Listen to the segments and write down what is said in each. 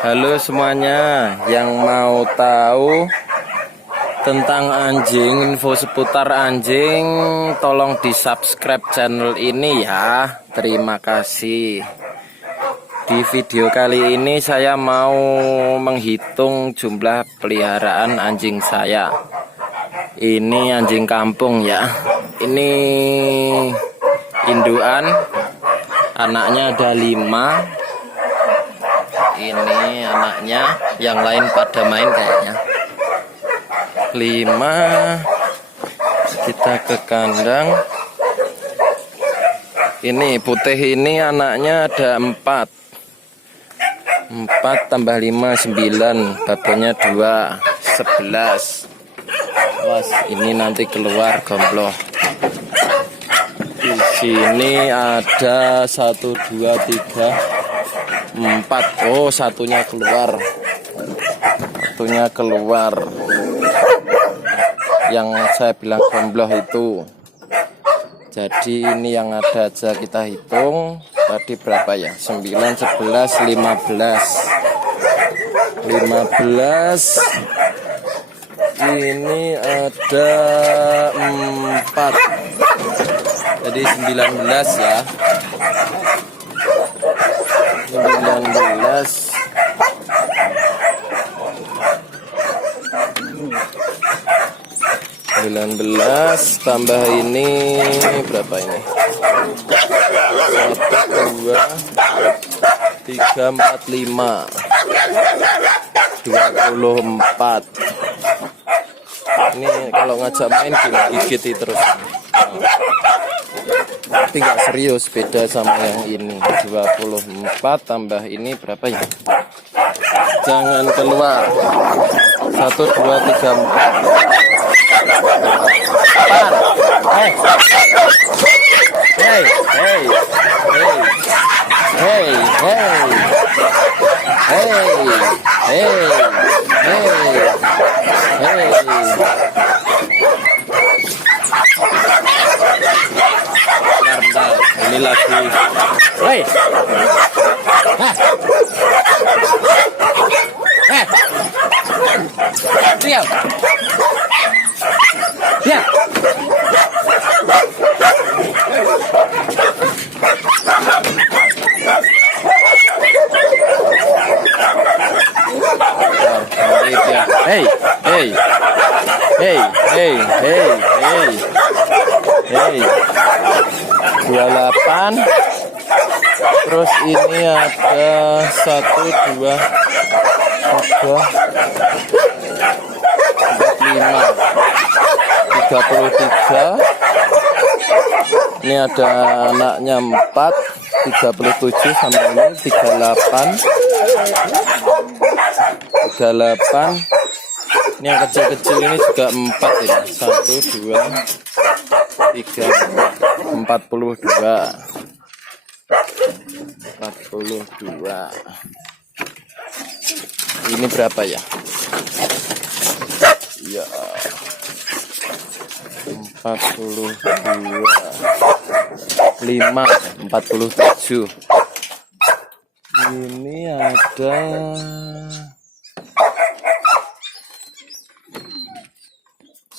Halo semuanya yang mau tahu tentang anjing, info seputar anjing, tolong di subscribe channel ini ya. Terima kasih. Di video kali ini saya mau menghitung jumlah peliharaan anjing saya. Ini anjing kampung ya. Ini induan, anaknya ada lima, ini anaknya yang lain pada main kayaknya. Lima. Kita ke kandang. Ini putih ini anaknya ada empat. Empat tambah lima sembilan. Babonnya dua sebelas. Was ini nanti keluar gombloh. Di sini ada satu dua tiga empat. Oh satunya keluar. Satunya keluar. Yang saya bilang gombloh itu. Jadi ini yang ada aja kita hitung. Tadi berapa ya? 9 11 15 15 ini ada 4 jadi 19 ya Undang-undang belas. Sembilan belas tambah ini berapa ini? Satu dua tiga empat lima dua puluh empat. Ini kalau ngajak main gini gigit terus tapi nggak serius beda sama yang ini. 24 tambah ini berapa ya? Jangan keluar. 1 2 3 4 hey hey hey hey hey hey hey hey hey là thì Ê! Ê! Đi em! Đi em! Hey, hey, hey, hey, hey, hey, hey. 28 terus ini ada 1 2 3 5 33 ini ada anaknya 4 37 sama ini 38 38 ini yang kecil-kecil ini juga 4 ya 1 2 3 4 42 42 ini berapa ya? Ya 42 5 47 ini ada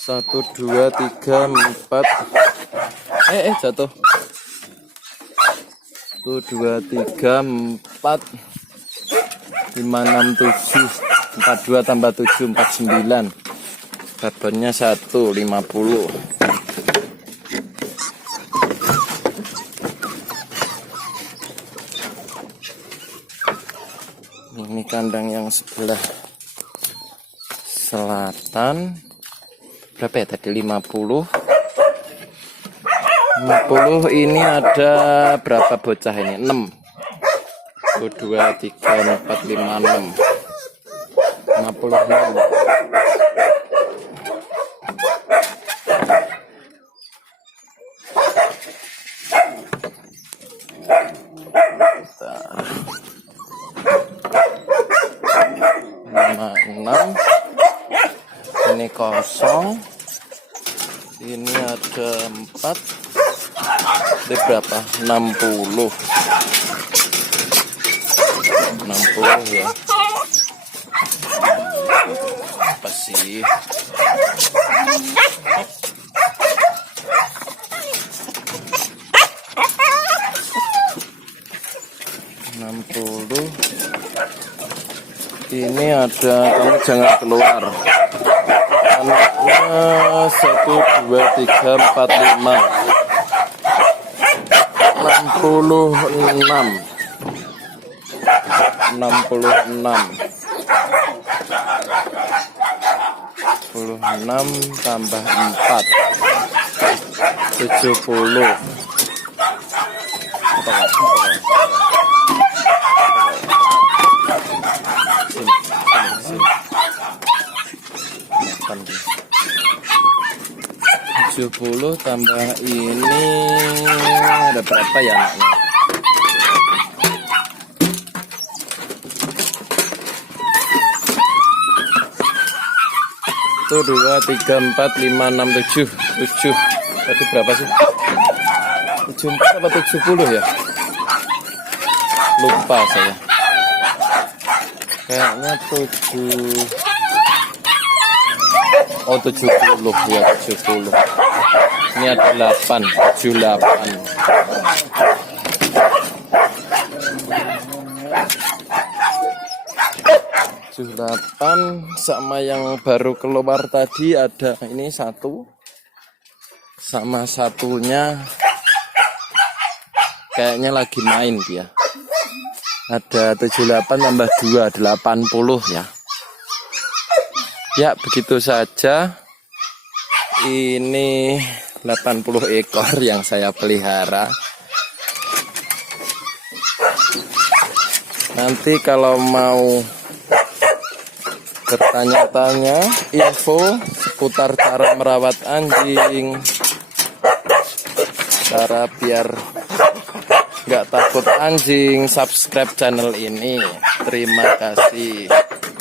satu dua tiga empat eh eh jatuh. Satu dua tiga empat. Lima enam tujuh. Empat dua tambah tujuh empat sembilan. Babonnya satu lima puluh. Ini kandang yang sebelah selatan. Berapa ya? Tadi 50 50 ini ada berapa bocah ini? 6 1 2 3 4 5 6 56 lima enam. Ini kosong. Ini ada empat ini berapa? 60 60 ya. Sih? enam puluh. Ini ada kamu jangan keluar. Anaknya satu dua tiga empat lima enam puluh enam enam puluh enam puluh enam tambah empat tujuh puluh sini sini sini Makan dia. 70 tambah ini ada berapa ya anaknya? Itu dua, tiga, empat, lima, enam, tujuh, tujuh. Tadi berapa sih? Tujuh empat apa tujuh puluh ya? Lupa saya. Kayaknya tujuh. Oh 70 ya 70 Ini ada 8 78 78 sama yang baru keluar tadi ada ini satu sama satunya kayaknya lagi main dia. Ada 78 tambah 2 80 ya. Ya, begitu saja. Ini 80 ekor yang saya pelihara. Nanti kalau mau bertanya-tanya info seputar cara merawat anjing, cara biar nggak takut anjing, subscribe channel ini. Terima kasih.